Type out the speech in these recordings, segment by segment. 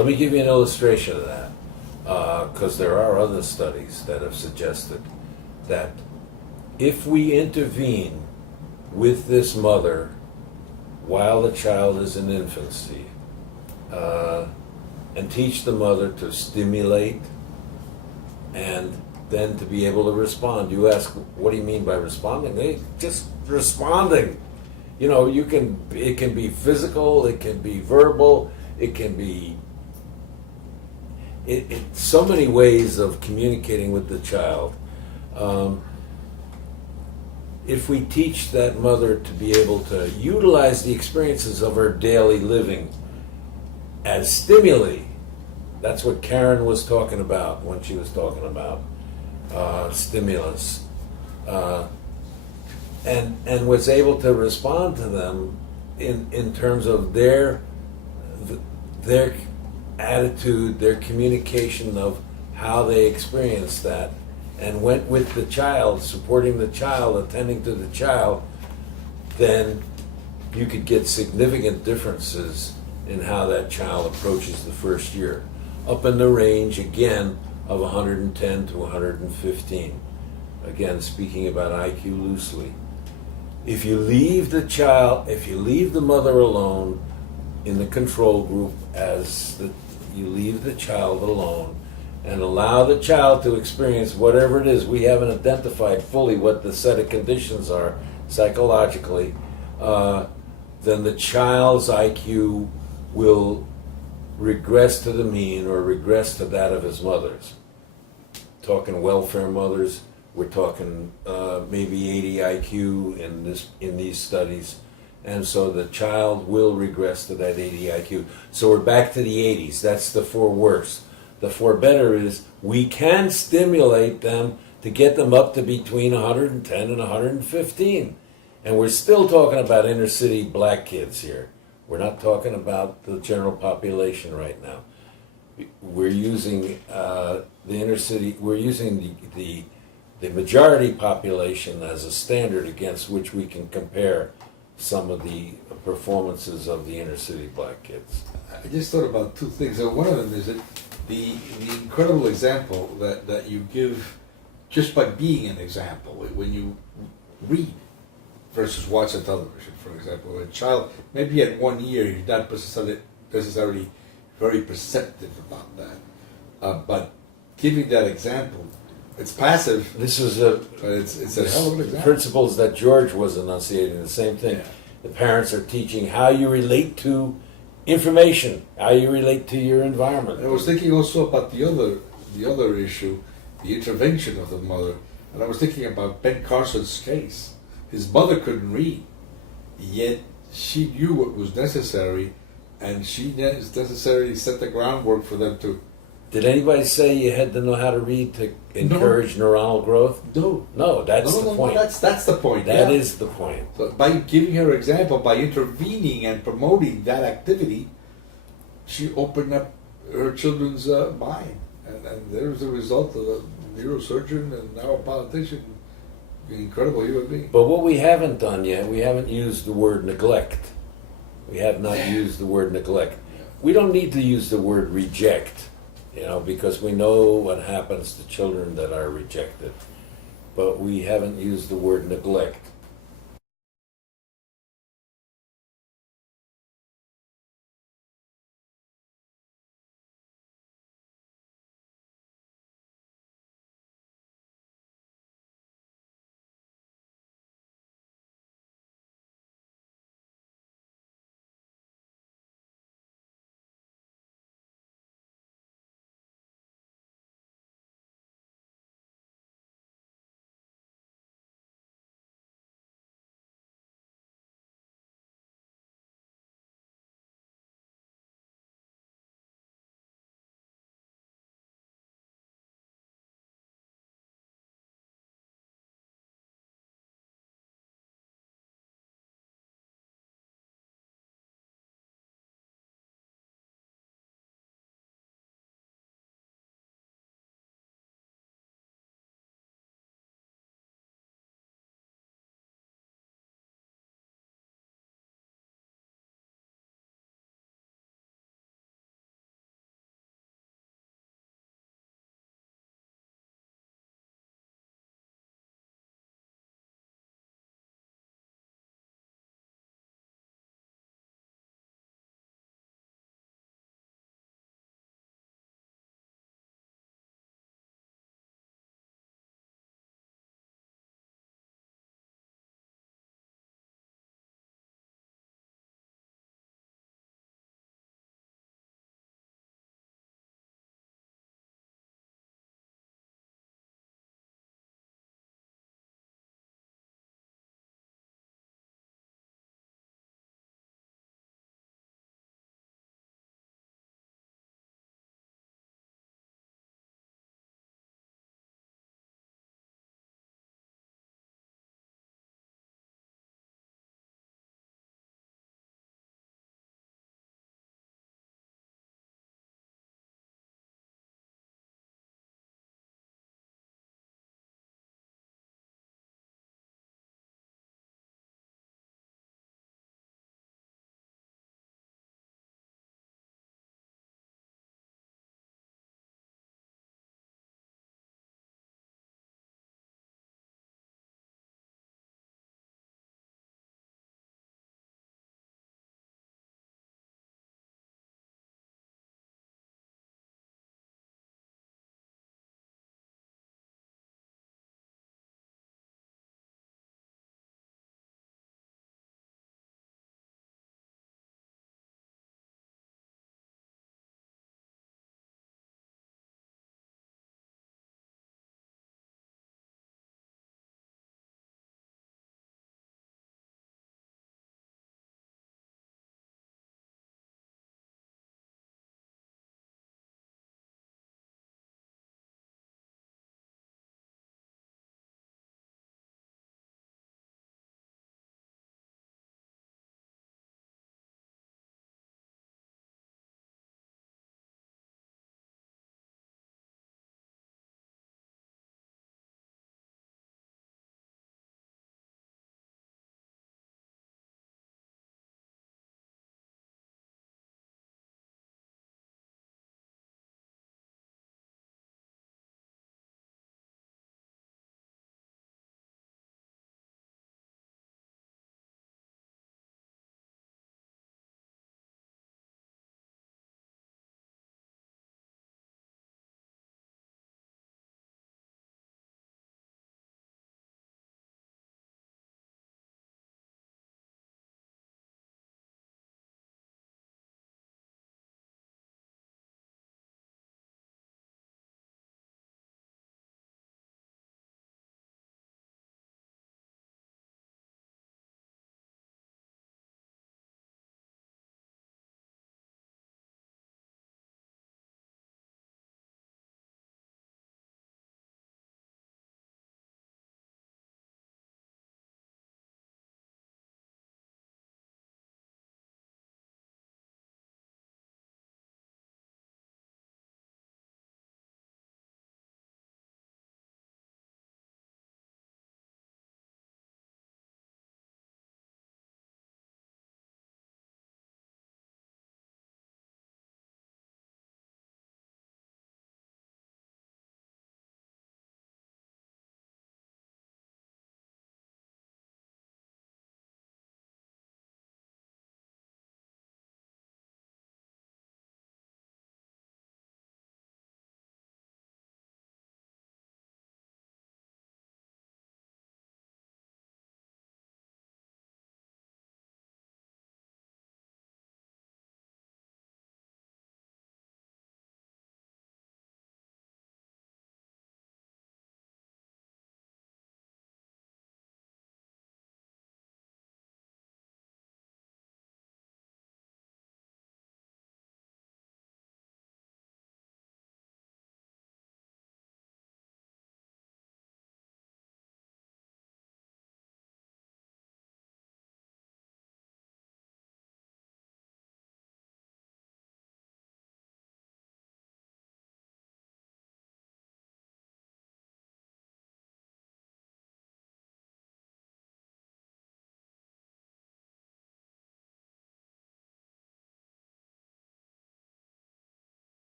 Let me give you an illustration of that, because there are other studies that have suggested that if we intervene with this mother while the child is in infancy, and teach the mother to stimulate and then to be able to respond. You ask, what do you mean by responding? They just responding. You know, it can be physical, it can be verbal, it can be so many ways of communicating with the child. If we teach that mother to be able to utilize the experiences of her daily living as stimuli, that's what Karen was talking about when she was talking about stimulus, and was able to respond to them in terms of their attitude, their communication of how they experienced that, and went with the child, supporting the child, attending to the child, then you could get significant differences in how that child approaches the first year, up in the range again of 110 to 115. Again, speaking about IQ loosely. If you leave the mother alone in the control group, you leave the child alone and allow the child to experience whatever it is. We haven't identified fully what the set of conditions are psychologically. Then the child's IQ will regress to the mean or regress to that of his mother's. Talking welfare mothers, we're talking maybe 80 IQ in these studies, and so the child will regress to that 80 IQ. So we're back to the 80s. That's the four worse. The four better is we can stimulate them to get them up to between 110 and 115. And we're still talking about inner city black kids here. We're not talking about the general population right now. We're using the inner city, we're using the majority population as a standard against which we can compare some of the performances of the inner city black kids. I just thought about two things. One of them is that the incredible example that you give just by being an example. When you read versus watch a television, for example, a child, maybe at 1 year, you're not necessarily very perceptive about that. But giving that example, it's passive. This is it's a hell of an example. Principles that George was enunciating, the same thing. Yeah. The parents are teaching how you relate to information, how you relate to your environment. And I was thinking also about the other issue, the intervention of the mother, and I was thinking about Ben Carson's case. His mother couldn't read, yet she knew what was necessary, and she necessarily set the groundwork for them to. Did anybody say you had to know how to read to encourage neuronal growth? No, that's the point. No, that's the point. That is the point. So by giving her example, by intervening and promoting that activity, she opened up her children's mind, and there's the result of a neurosurgeon and now a politician, an incredible human being. But what we haven't done yet, we haven't used the word neglect. We have not used the word neglect. We don't need to use the word reject, because we know what happens to children that are rejected. But we haven't used the word neglect.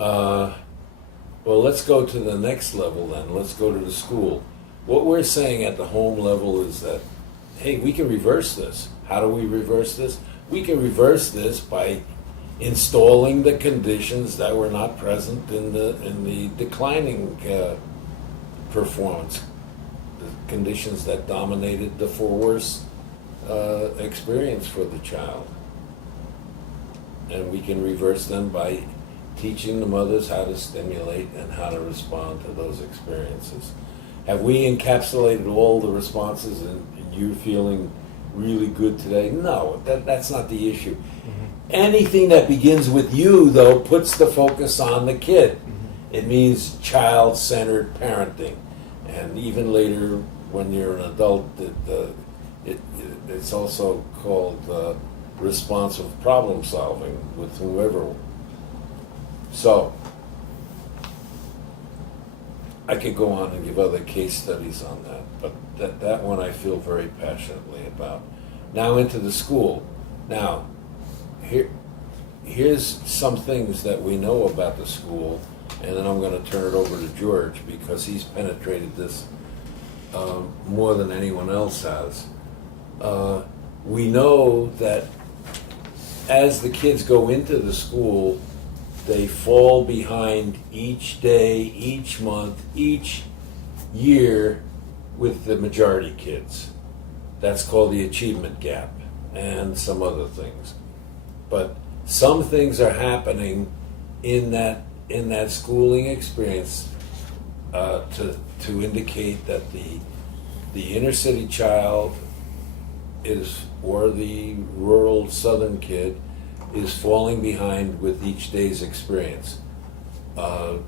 Well, let's go to the next level then. Let's go to the school. What we're saying at the home level is that, hey, we can reverse this. How do we reverse this? We can reverse this by installing the conditions that were not present in the declining performance, the conditions that dominated the for worse experience for the child. And we can reverse them by teaching the mothers how to stimulate and how to respond to those experiences. Have we encapsulated all the responses and you feeling really good today? No, that's not the issue. Anything that begins with you, though, puts the focus on the kid. It means child-centered parenting. And even later, when you're an adult, it's also called responsive problem solving with whoever. So, I could go on and give other case studies on that, but that one I feel very passionately about. Now into the school. Now, here's some things that we know about the school, and then I'm going to turn it over to George because he's penetrated this more than anyone else has. We know that as the kids go into the school, they fall behind each day, each month, each year with the majority kids. That's called the achievement gap and some other things. But some things are happening in that schooling experience to indicate that the inner city child is, or the rural southern kid, is falling behind with each day's experience, and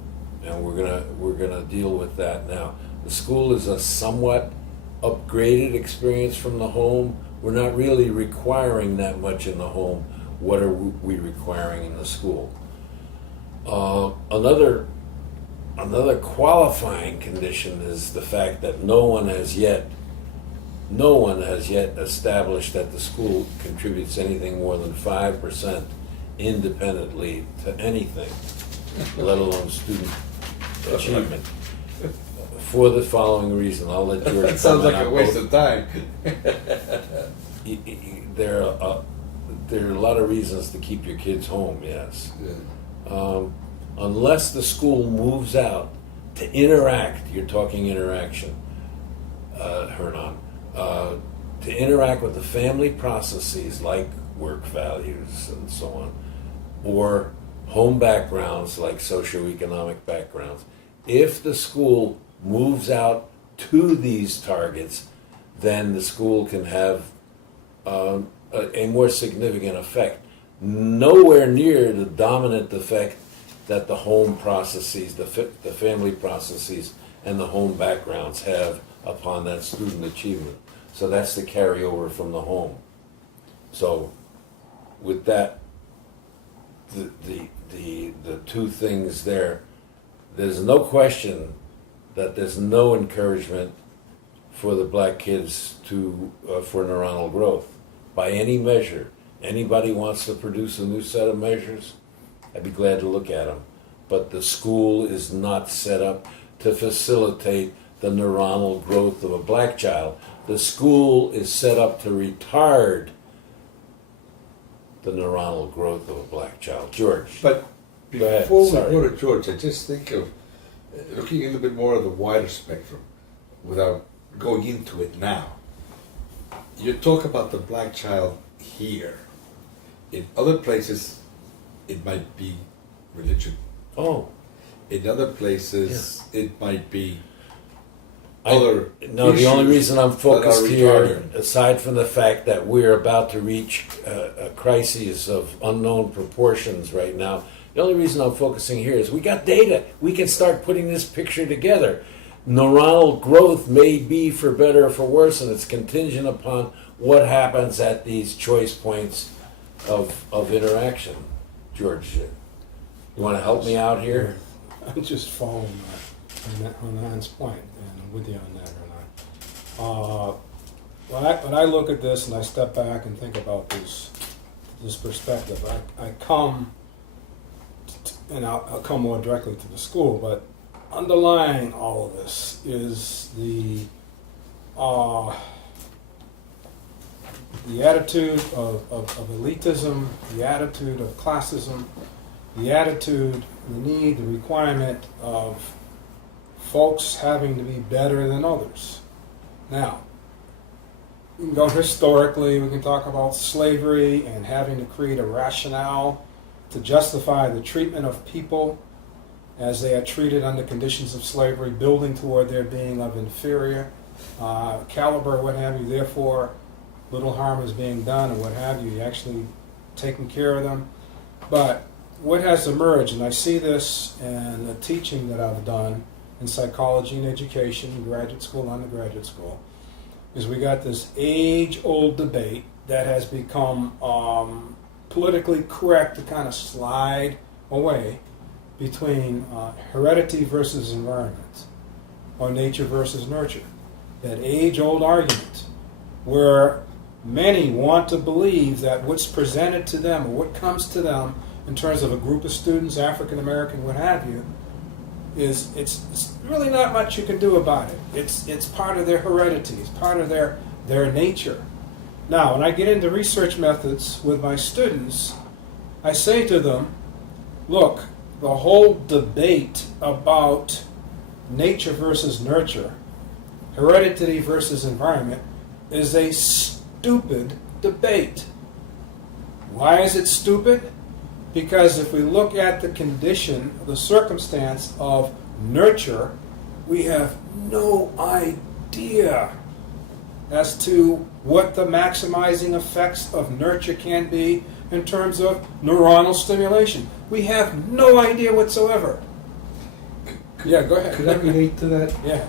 we're gonna deal with that now. The school is a somewhat upgraded experience from the home. We're not really requiring that much in the home. What are we requiring in the school? Another qualifying condition is the fact that no one has yet established that the school contributes anything more than 5% independently to anything, let alone student achievement. For the following reason, I'll let George. That sounds like comment a on waste both. of time. There are a lot of reasons to keep your kids home, yes. Unless the school moves out to interact, you're talking interaction, Hernan, to interact with the family processes like work values and so on, or home backgrounds like socioeconomic backgrounds. If the school moves out to these targets, then the school can have a more significant effect. Nowhere near the dominant effect that the home processes, the family processes, and the home backgrounds have upon that student achievement. So that's the carryover from the home. So with that, the two things there's no question that there's no encouragement for the black kids for neuronal growth by any measure. Anybody wants to produce a new set of measures, I'd be glad to look at them. But the school is not set up to facilitate the neuronal growth of a black child. The school is set up to retard the neuronal growth of a black child. George. But Go ahead, before we sorry. go to George, I just think of looking a little bit more of the wider spectrum without going into it now. You talk about the black child here. In other places, it might be religion. Oh. In other places, it might be other No, the only reason I'm focused that are here, retarded. aside from the fact that we're about to reach a crisis of unknown proportions right now, the only reason I'm focusing here is we got data. We can start putting this picture together. Neuronal growth may be for better or for worse, and it's contingent upon what happens at these choice points of interaction. George, you want to help me out here? I'm just following on Ann's point, and I'm with you on that, Renan. When I look at this and I step back and think about this perspective, I come and I'll come more directly to the school, but underlying all of this is the attitude of elitism, the attitude of classism, the attitude, the need, the requirement of folks having to be better than others. Now, we can go historically, we can talk about slavery and having to create a rationale to justify the treatment of people as they are treated under conditions of slavery, building toward their being of inferior caliber, what have you. Therefore, little harm is being done, or what have you. You're actually taking care of them. But what has emerged, and I see this in the teaching that I've done in psychology and education, graduate school, undergraduate school, is we got this age-old debate that has become politically correct to kind of slide away between heredity versus environment, or nature versus nurture. That age-old argument where many want to believe that what's presented to them, or what comes to them in terms of a group of students, African American, what have you, is it's really not much you can do about it. It's part of their heredity. It's part of their nature. Now, when I get into research methods with my students, I say to them, look, the whole debate about nature versus nurture, heredity versus environment, is a stupid debate. Why is it stupid? Because if we look at the condition, the circumstance of nurture, we have no idea as to what the maximizing effects of nurture can be in terms of neuronal stimulation. We have no idea whatsoever. Yeah, go ahead. Could I relate to that? Yeah.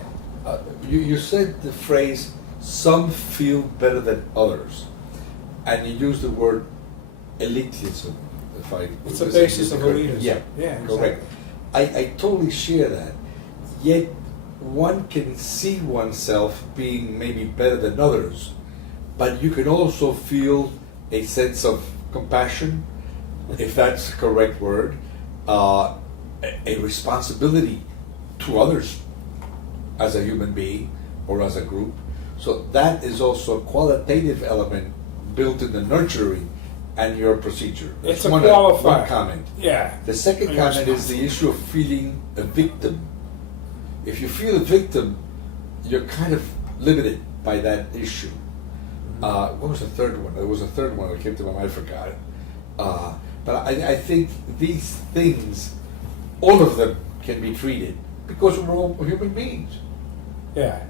You said the phrase, some feel better than others, and you used the word elitism. It's a basis of elitism. Yeah, exactly. correct. I totally share that. Yet one can see oneself being maybe better than others, but you can also feel a sense of compassion, if that's the correct word, a responsibility to others as a human being or as a group. So that is also a qualitative element built in the nurturing and your procedure. It's That's a one qualifier. comment. Yeah. The second You're comment is the issue of feeling a victim. If you feel a victim, you're kind of limited by that issue. What was the third one? There was a third one that came to my mind, I forgot it. But I think these things, all of them can be treated because we're all human beings. Yeah.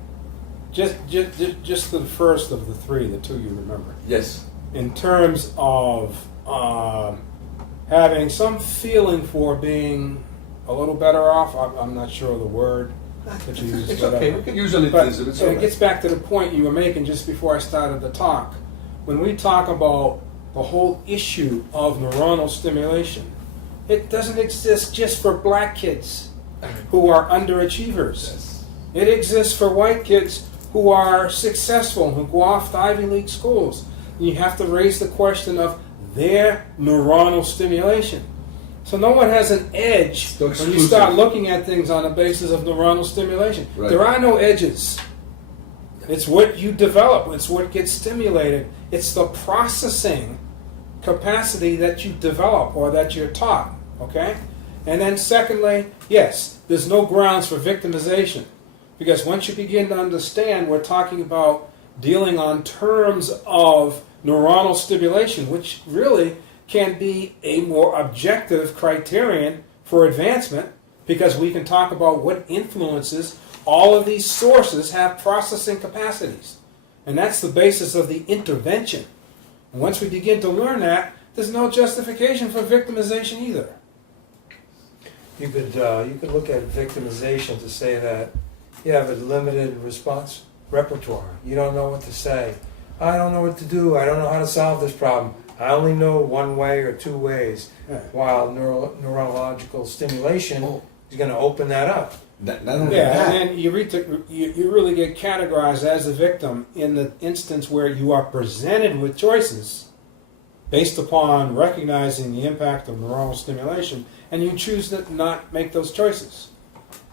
Just the first of the three, the two you remember. Yes. In terms of having some feeling for being a little better off, I'm not sure of the word that you use. It's but, okay. We can use elitism. But It's it all right. gets back to the point you were making just before I started the talk. When we talk about the whole issue of neuronal stimulation, it doesn't exist just for black kids who are underachievers. Yes. It exists for white kids who are successful, who go off to Ivy League schools. You have to raise the question of their neuronal stimulation. So no one has an edge No when you exclusive. start looking at things on the basis of neuronal stimulation. Right. There are no edges. It's what you develop. It's what gets stimulated. It's the processing capacity that you develop or that you're taught. Okay? And then secondly, yes, there's no grounds for victimization. Because once you begin to understand, we're talking about dealing on terms of neuronal stimulation, which really can be a more objective criterion for advancement, because we can talk about what influences all of these sources have processing capacities. And that's the basis of the intervention. And once we begin to learn that, there's no justification for victimization either. You could look at victimization to say that you have a limited response repertoire. You don't know what to say. I don't know what to do. I don't know how to solve this problem. I only know one way or two ways. Yeah. While neurological stimulation is going to open that up. Not only Yeah, that, and then you really get categorized as a victim in the instance where you are presented with choices based upon recognizing the impact of neuronal stimulation, and you choose to not make those choices.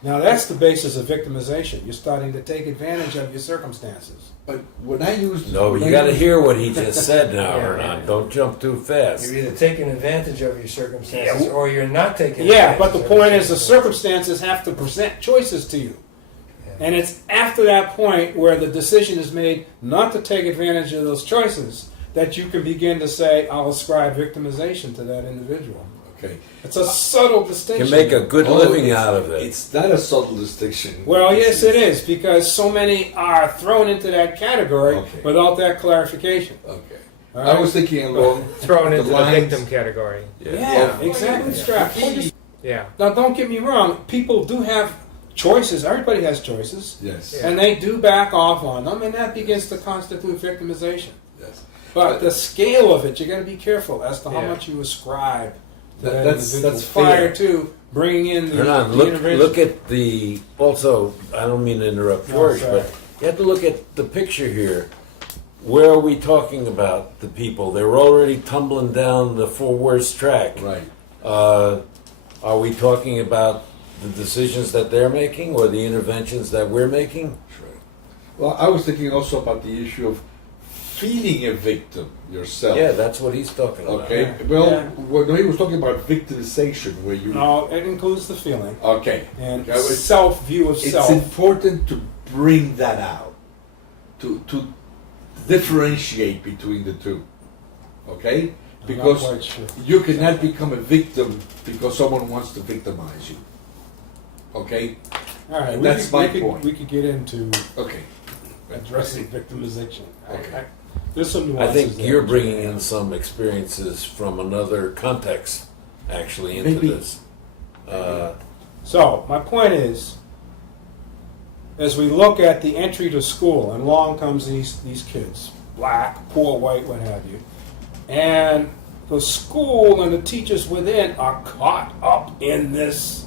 Now that's the basis of victimization. You're starting to take advantage of your circumstances. But when I use No, when you I got to use- hear what he just said now, Yeah, Hernan. yeah. Don't jump too fast. You're either taking advantage of your circumstances Yeah. or you're not taking Yeah, advantage but the of point your is the circumstances have to present choices to you. Yeah. And it's after that point where the decision is made not to take advantage of those choices that you can begin to say, I'll ascribe victimization to that individual. Okay. It's a subtle You distinction. can make a good Oh, living it's- out of it. It's not a subtle distinction. Well, yes, it is, because so many are thrown into that category Okay. without that clarification. Okay. All I right? was thinking along Thrown into the lines- victim category. Yeah, Yeah. exactly, Strap. Yeah. Now, don't get me wrong. People do have choices. Everybody has choices. Yes. And they do back off on them, and that begins to constitute victimization. Yes. But the scale of it, you got to be careful as to how Yeah. much you ascribe to That- that that's- individual that's prior fair. to bringing in the, Hernan, the look, intervention. look at the, also, I don't mean to interrupt No, George, sorry. but you have to look at the picture here. Where are we talking about the people? They're already tumbling down the four worst track. Right. Are we talking about the decisions that they're making or the interventions that we're making? Sure. Well, I was thinking also about the issue of feeling a victim yourself. Yeah, that's what he's talking about. Okay. Yeah. Well, Yeah. when he was talking about victimization, where you. No, it includes the feeling Okay. and Okay, it's- self-view of It's self. important to bring that out, to differentiate between the two. Okay? I'm not Because quite sure. you cannot become a victim because someone wants to victimize you. Okay? All right, we That's could, my we could, point. We could get into Okay. addressing victimization. Okay. There's some I nuances think there. you're bringing in some experiences from another context, actually, into Maybe. this. So, my point is, as we look at the entry to school, and along comes these kids, black, poor, white, what have you, and the school and the teachers within are caught up in this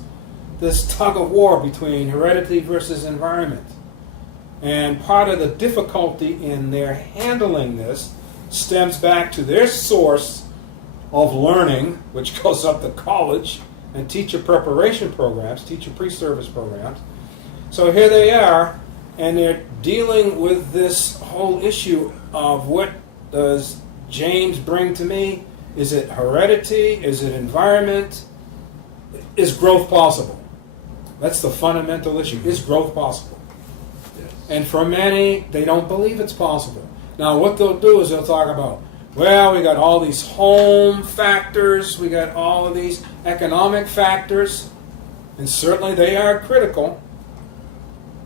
tug of war between heredity versus environment. And part of the difficulty in their handling this stems back to their source of learning, which goes up to college and teacher preparation programs, teacher pre-service programs. So here they are, and they're dealing with this whole issue of what does James bring to me? Is it heredity? Is it environment? Is growth possible? That's the fundamental issue. Is growth possible? Yes. And for many, they don't believe it's possible. Now, what they'll do is they'll talk about, well, we got all these home factors, we got all of these economic factors, and certainly they are critical,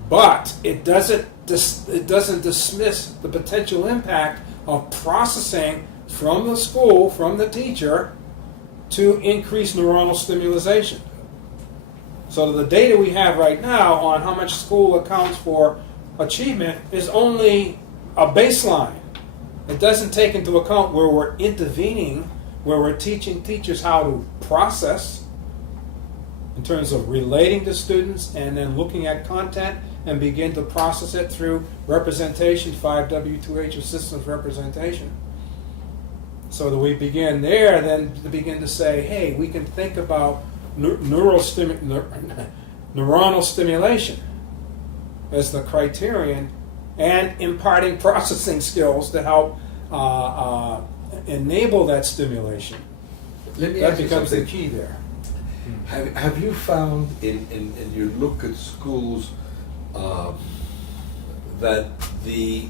but it doesn't dismiss the potential impact of processing from the school, from the teacher, to increase neuronal stimulation. So the data we have right now on how much school accounts for achievement is only a baseline. It doesn't take into account where we're intervening, where we're teaching teachers how to process in terms of relating to students and then looking at content and begin to process it through representation, 5W2H or systems representation. So that we begin there, then to begin to say, hey, we can think about neuronal stimulation as the criterion and imparting processing skills to help enable that stimulation. Let me That ask you becomes the something. key there. Have you found in your look at schools that the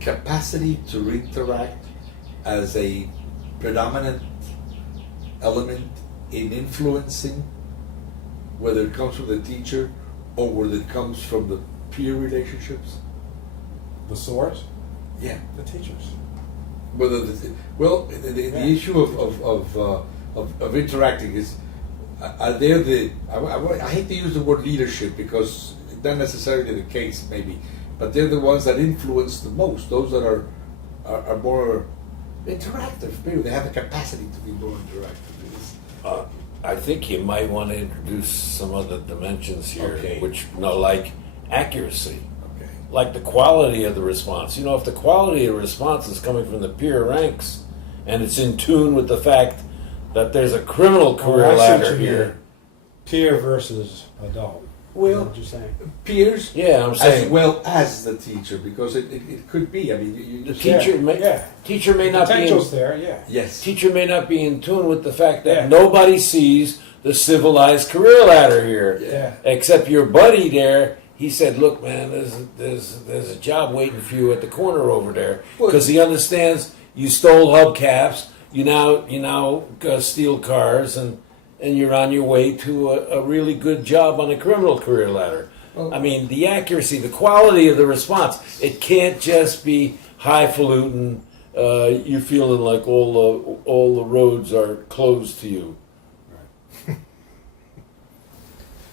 capacity to interact as a predominant element in influencing, whether it comes from the teacher or whether it comes from the peer relationships? The source? Yeah. The teachers. Whether the Yeah. issue of interacting is, are there I hate to use the word leadership because it's not necessarily the case maybe, but they're the ones that influence the most. Those that are more interactive. Maybe they have the capacity to be more interactive. I think you might want to introduce some other dimensions here, Okay. which, like accuracy, Okay. like the quality of the response. If the quality of the response is coming from the peer ranks and it's in tune with the fact that there's a criminal Oh, career I see what ladder you mean. here. Peer versus adult. Well, Is that what you're saying? peers Yeah, I'm as saying well as the teacher, because it could be. I mean, you the just, teacher Yeah, may yeah. teacher may not be in, Potential's there, yeah. yes. teacher may not be in tune with the fact that Yeah. nobody sees the civilized career ladder here, Yeah. except your buddy there. He said, "Look, man, there's a job waiting for you at the corner over there," Well- because he understands you stole hubcaps. You now steal cars, and you're on your way to a really good job on the criminal career ladder. Well- I mean, the accuracy, the quality of the response. It can't just be highfalutin. You feeling like all the roads are closed to you.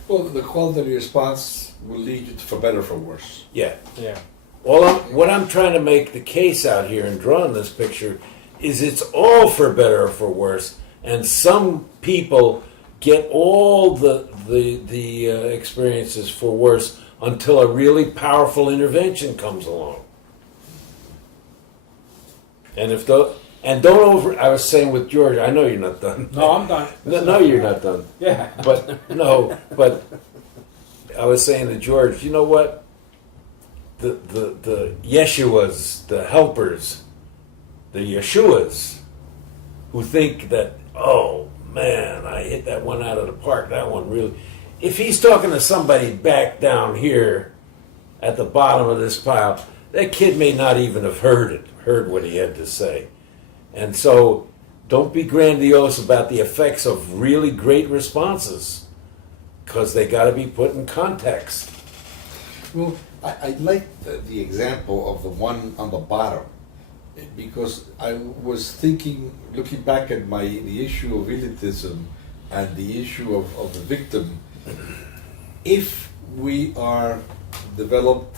Well, the quality of the response will lead you to, for better or for worse. Yeah. Yeah. What I'm trying to make the case out here and drawing this picture is it's all for better or for worse, and some people get all the experiences for worse until a really powerful intervention comes along. And if don't over. I was saying with George. I know you're not done. No, I'm done. No, you're not done. Yeah. But no, but I was saying to George, you know what? The Yeshuas, the helpers, the Yeshuas, who think that, oh man, I hit that one out of the park. That one really. If he's talking to somebody back down here at the bottom of this pile, that kid may not even have heard what he had to say. And so, don't be grandiose about the effects of really great responses, because they got to be put in context. Well, I like the example of the one on the bottom, because I was thinking, looking back at the issue of elitism and the issue of the victim. If we are developed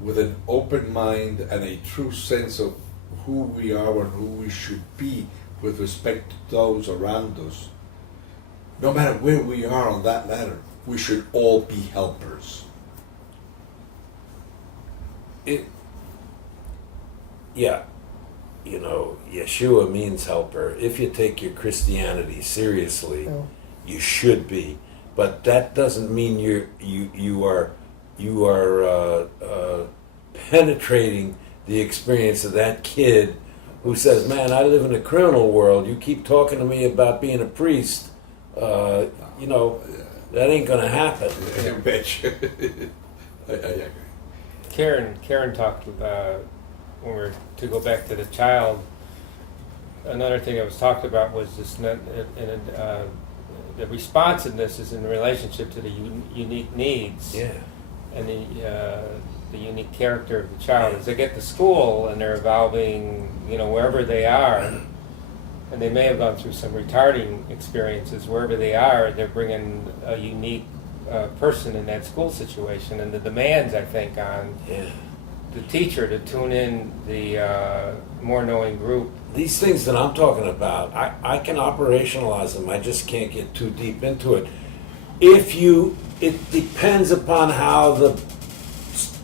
with an open mind and a true sense of who we are and who we should be with respect to those around us, no matter where we are on that ladder, we should all be helpers. Yeah, Yeshua means helper. If you take your Christianity seriously, you should be. But that doesn't mean you are penetrating the experience of that kid who says, "Man, I live in a criminal world. You keep talking to me about being a priest. That ain't gonna happen." I bet you. I agree. Karen talked when we were to go back to the child. Another thing that was talked about was this, the responsiveness is in relationship to the unique needs Yeah. and the unique character of the child. As they get to school and they're evolving, wherever they are, and they may have gone through some retarding experiences. Wherever they are, they're bringing a unique person in that school situation, and the demands, I think, on Yeah. the teacher to tune in the more knowing group. These things that I'm talking about, I can operationalize them. I just can't get too deep into it. It depends upon how the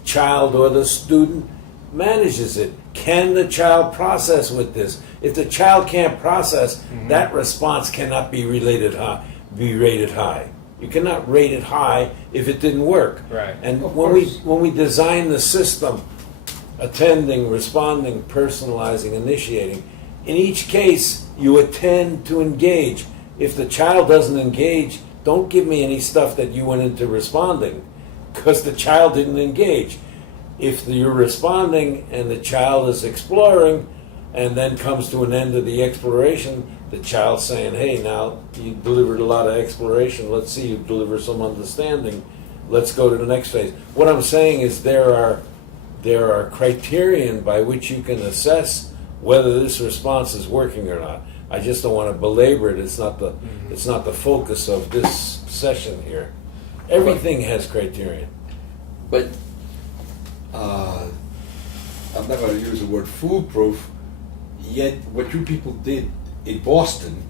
child or the student manages it. Can the child process with this? If the child can't process, that response cannot be rated high. You cannot rate it high if it didn't work. Right. And Of when course. we design the system, attending, responding, personalizing, initiating, in each case you attend to engage. If the child doesn't engage, don't give me any stuff that you went into responding, because the child didn't engage. If you're responding and the child is exploring and then comes to an end of the exploration, the child's saying, "Hey, now you delivered a lot of exploration. Let's see you deliver some understanding. Let's go to the next phase." What I'm saying is there are criterion by which you can assess whether this response is working or not. I just don't want to belabor it. It's not the focus of this session here. Everything has criterion. But I'm not going to use the word foolproof, yet what you people did in Boston,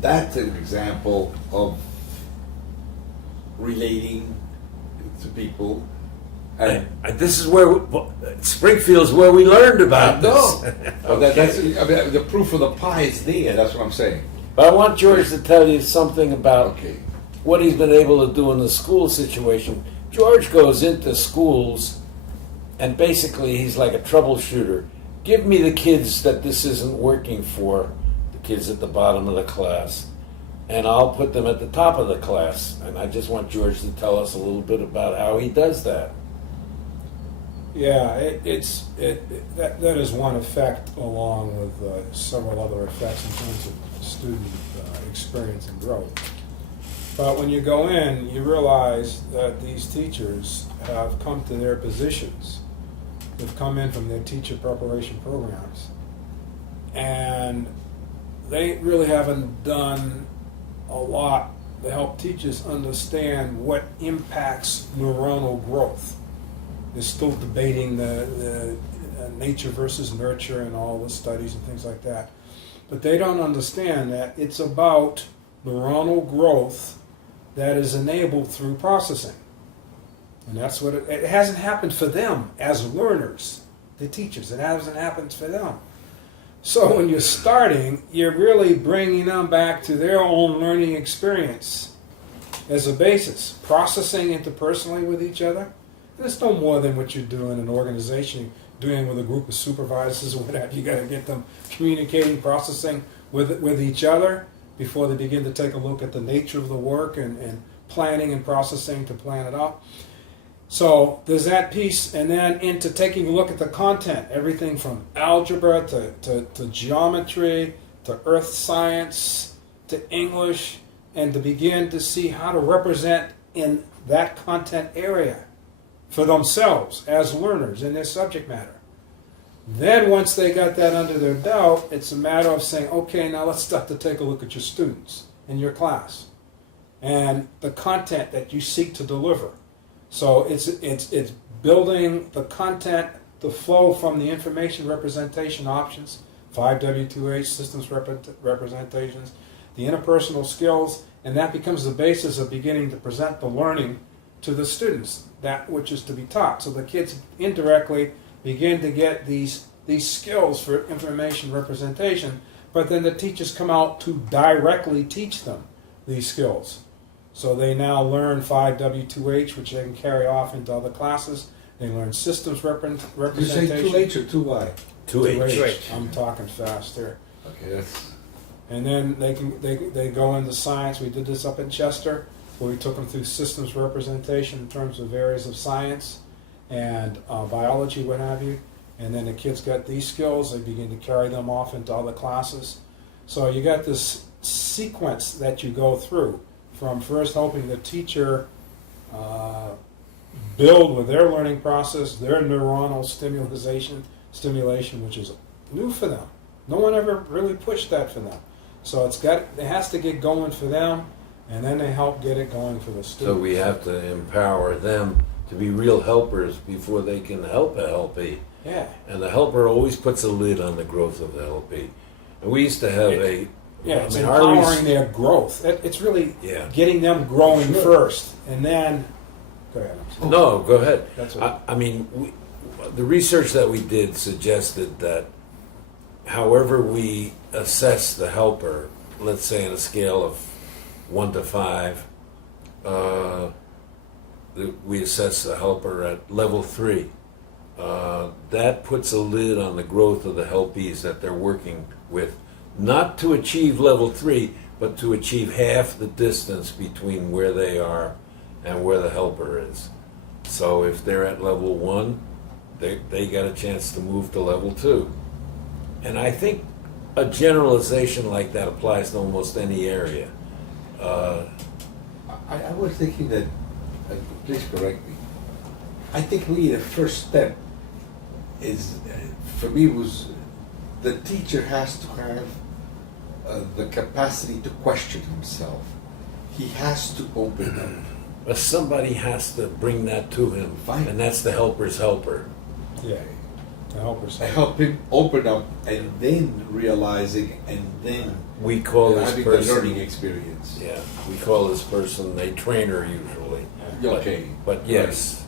that's an example of relating to people This is where Springfield's where we learned about No, this. well, that's, I mean, the proof of the pie is there. That's what I'm saying. But I want George to tell you something about Okay. what he's been able to do in the school situation. George goes into schools, and basically he's like a troubleshooter. Give me the kids that this isn't working for, the kids at the bottom of the class, and I'll put them at the top of the class. And I just want George to tell us a little bit about how he does that. Yeah, that is one effect, along with several other effects in terms of student experience and growth. But when you go in, you realize that these teachers have come to their positions. They've come in from their teacher preparation programs, and they really haven't done a lot to help teachers understand what impacts neuronal growth. They're still debating the nature versus nurture and all the studies and things like that. But they don't understand that it's about neuronal growth that is enabled through processing. And that's what it hasn't happened for them as learners, the teachers. It hasn't happened for them. So when you're starting, you're really bringing them back to their own learning experience as a basis, processing interpersonally with each other. And it's no more than what you do in an organization, doing with a group of supervisors or whatever. You got to get them communicating, processing with each other before they begin to take a look at the nature of the work and planning and processing to plan it out. So there's that piece, and then into taking a look at the content, everything from algebra to geometry to earth science to English, and to begin to see how to represent in that content area for themselves as learners in their subject matter. Then once they got that under their belt, it's a matter of saying, okay, now let's start to take a look at your students in your class and the content that you seek to deliver. So it's building the content, the flow from the information representation options, 5W2H systems representations, the interpersonal skills, and that becomes the basis of beginning to present the learning to the students, that which is to be taught. So the kids indirectly begin to get these skills for information representation, but then the teachers come out to directly teach them these skills. So they now learn 5W2H, which they can carry off into other classes. They learn systems You representation. say 2H or 2Y? 2H. I'm talking fast here. Okay, that's. And then they go into science. We did this up in Chester, where we took them through systems representation in terms of areas of science and biology, what have you. And then the kids got these skills. They begin to carry them off into other classes. So you got this sequence that you go through, from first helping the teacher build with their learning process, their neuronal stimulation, which is new for them. No one ever really pushed that for them. So it has to get going for them, and then they help get it going for the students. So we have to empower them to be real helpers before they can help a helpee. Yeah. And the helper always puts a lid on the growth of the helpee. And we used to have It's our empowering their growth. It's really Yeah. getting them growing first, and then. Go ahead. I'm sorry. No, go ahead. That's what- The research that we did suggested that however we assess the helper, let's say on a scale of 1 to 5, we assess the helper at level 3. That puts a lid on the growth of the helpees that they're working with, not to achieve level 3, but to achieve half the distance between where they are and where the helper is. So if they're at level 1, they got a chance to move to level 2. And I think a generalization like that applies to almost any area. I was thinking that, please correct me, I think really the first step is, for me, was the teacher has to have the capacity to question himself. He has to open up. But somebody has to bring that to him, Fine. and that's the helper's helper. Yeah. The helpers. Help him open up, and then realizing, and then We call this having the person, learning experience. yeah, we call this person a trainer usually. Okay. But yes,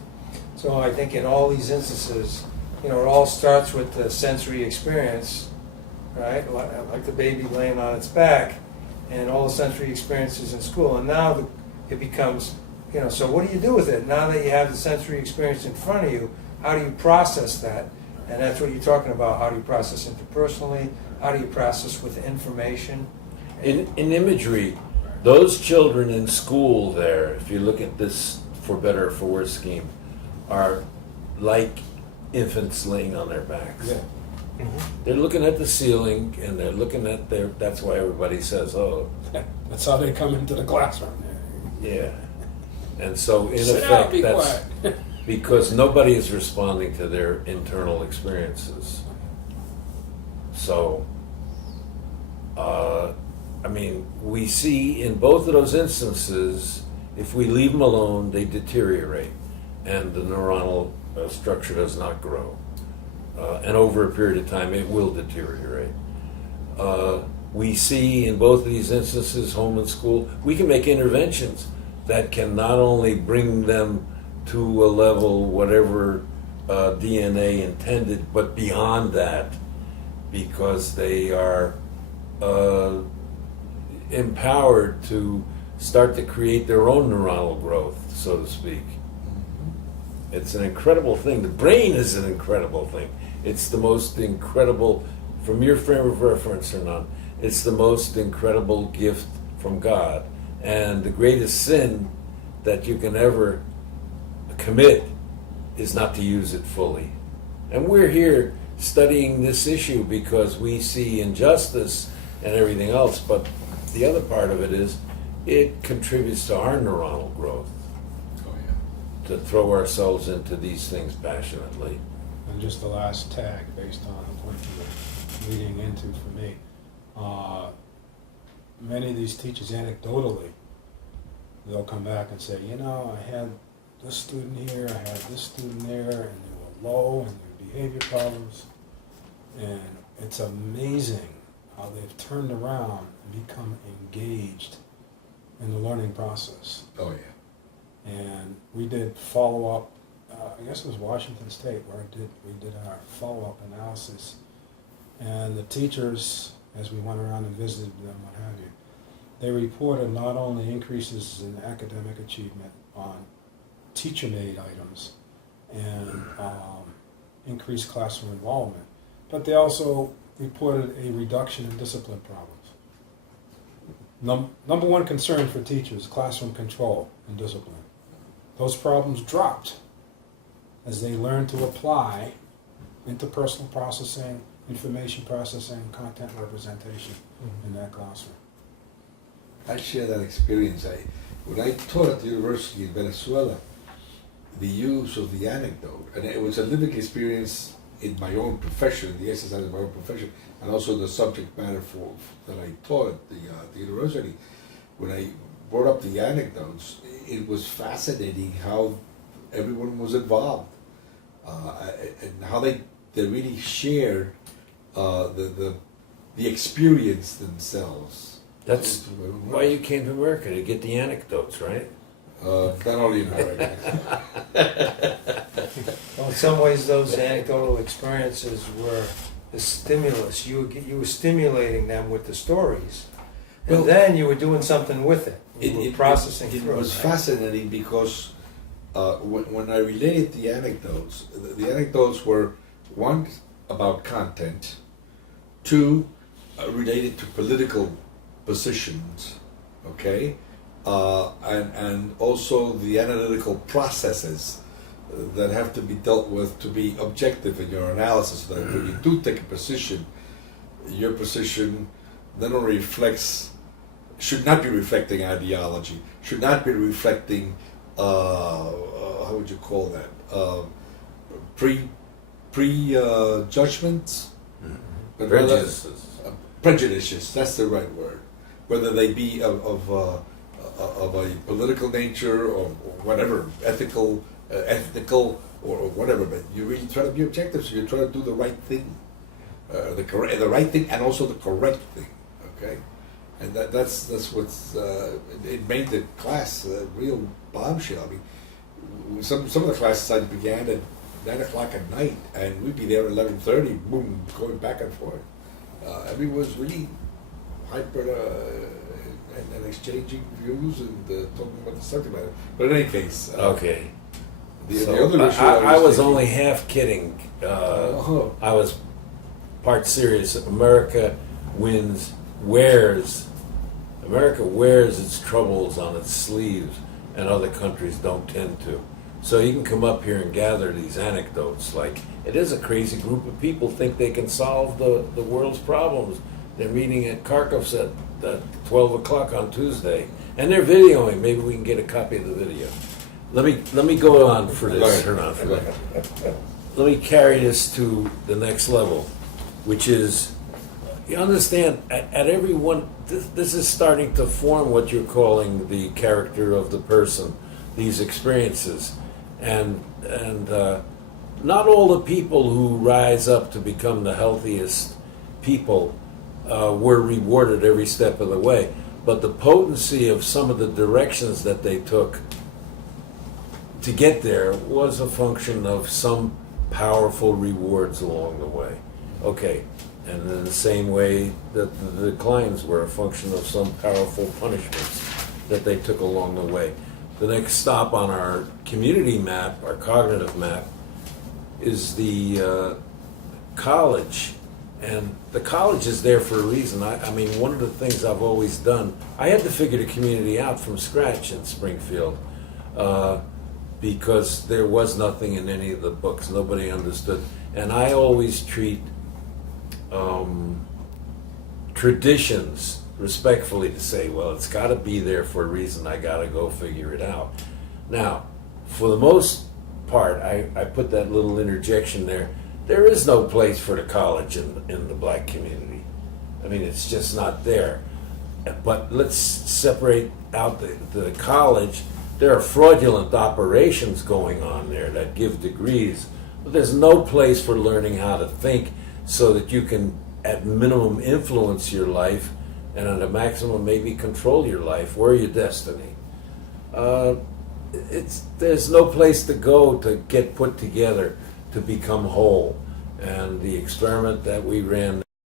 So I think in all these instances, it all starts with the sensory experience, right? Like the baby laying on its back, and all the sensory experiences in school. And now it becomes, so what do you do with it? Now that you have the sensory experience in front of you, how do you process that? And that's what you're talking about. How do you process interpersonally? How do you process with information? In imagery, those children in school there, if you look at this for better or for worse scheme, are like infants laying on their backs. Yeah. They're looking at the ceiling and they're looking at that's why everybody says, oh, That's how they come into the classroom. yeah. And so in Sit down, effect, be that's quiet. because nobody is responding to their internal experiences. So, I mean, we see in both of those instances, if we leave them alone, they deteriorate and the neuronal structure does not grow. And over a period of time, it will deteriorate. We see in both of these instances, home and school, we can make interventions that can not only bring them to a level, whatever DNA intended, but beyond that, because they are empowered to start to create their own neuronal growth, so to speak. It's an incredible thing. The brain is an incredible thing. It's the most incredible, from your frame of reference or not, it's the most incredible gift from God. And the greatest sin that you can ever commit is not to use it fully. And we're here studying this issue because we see injustice and everything else, but the other part of it is it contributes to our neuronal growth, Oh, yeah. to throw ourselves into these things passionately. And just the last tag, based on what you're leading into for me, many of these teachers, anecdotally, they'll come back and say, I had this student here, I had this student there, and they were low, and their behavior problems. And it's amazing how they've turned around and become engaged in the learning process. Oh, yeah. And we did follow-up, I guess it was Washington State, where we did our follow-up analysis. And the teachers, as we went around and visited them, what have you, they reported not only increases in academic achievement on teacher-made items and increased classroom involvement, but they also reported a reduction in discipline problems. Number one concern for teachers, classroom control and discipline. Those problems dropped as they learned to apply interpersonal processing, information processing, content representation in that classroom. I share that experience. When I taught at the university in Venezuela, the use of the anecdote, and it was a living experience in my own profession, the exercise of my own profession, and also the subject matter that I taught at the university. When I brought up the anecdotes, it was fascinating how everyone was involved, and how they really shared the experience themselves. That's why you came to America, to get the anecdotes, right? Not only America. Well, in some ways, those anecdotal experiences were the stimulus. You were stimulating them with the stories, and Well, then you were doing something with it. You were processing it through was right? fascinating because when I related the anecdotes were, one, about content, two, related to political positions, okay, and also the analytical processes that have to be dealt with to be objective in your analysis. That when you do take a position, your position then only should not be reflecting ideology, should not be reflecting how would you call that, judgments, but rather- Prejudices. prejudices. That's the right word. Whether they be of a political nature or whatever, ethical, or whatever. But you really try to be objective, so you try to do the right thing, the right thing, and also the correct thing. Okay, and that's what's it made the class a real bombshell. I mean, some of the classes I began at 9 o'clock at night, and we'd be there at 11:30. Boom, going back and forth. Everyone was really hyper and exchanging views and talking about the subject matter. But in any case, Okay. the So, other issue I was thinking- only half kidding. Oh. I was part serious. America wears its troubles on its sleeves, and other countries don't tend to. So you can come up here and gather these anecdotes. Like, it is a crazy group of people think they can solve the world's problems. They're meeting at Kharkov's at 12 o'clock on Tuesday, and they're videoing. Maybe we can get a copy of the video. Let me go on for Go this. ahead. Turn on for Go that. ahead. Let me carry this to the next level, which is, you understand, at every one, this is starting to form what you're calling the character of the person, these experiences. And not all the people who rise up to become the healthiest people were rewarded every step of the way. But the potency of some of the directions that they took to get there was a function of some powerful rewards along the way. Okay, and in the same way that the declines were a function of some powerful punishments that they took along the way. The next stop on our community map, our cognitive map, is the college. And the college is there for a reason. I mean, one of the things I've always done, I had to figure the community out from scratch in Springfield. Because there was nothing in any of the books. Nobody understood. And I always treat traditions respectfully to say, well, it's got to be there for a reason. I got to go figure it out. Now, for the most part, I put that little interjection there. There is no place for the college in the black community. I mean, it's just not there. But let's separate out the college. There are fraudulent operations going on there that give degrees, but there's no place for learning how to think so that you can, at minimum, influence your life, and at a maximum, maybe control your life, or your destiny. There's no place to go to get put together to become whole. And the experiment that we ran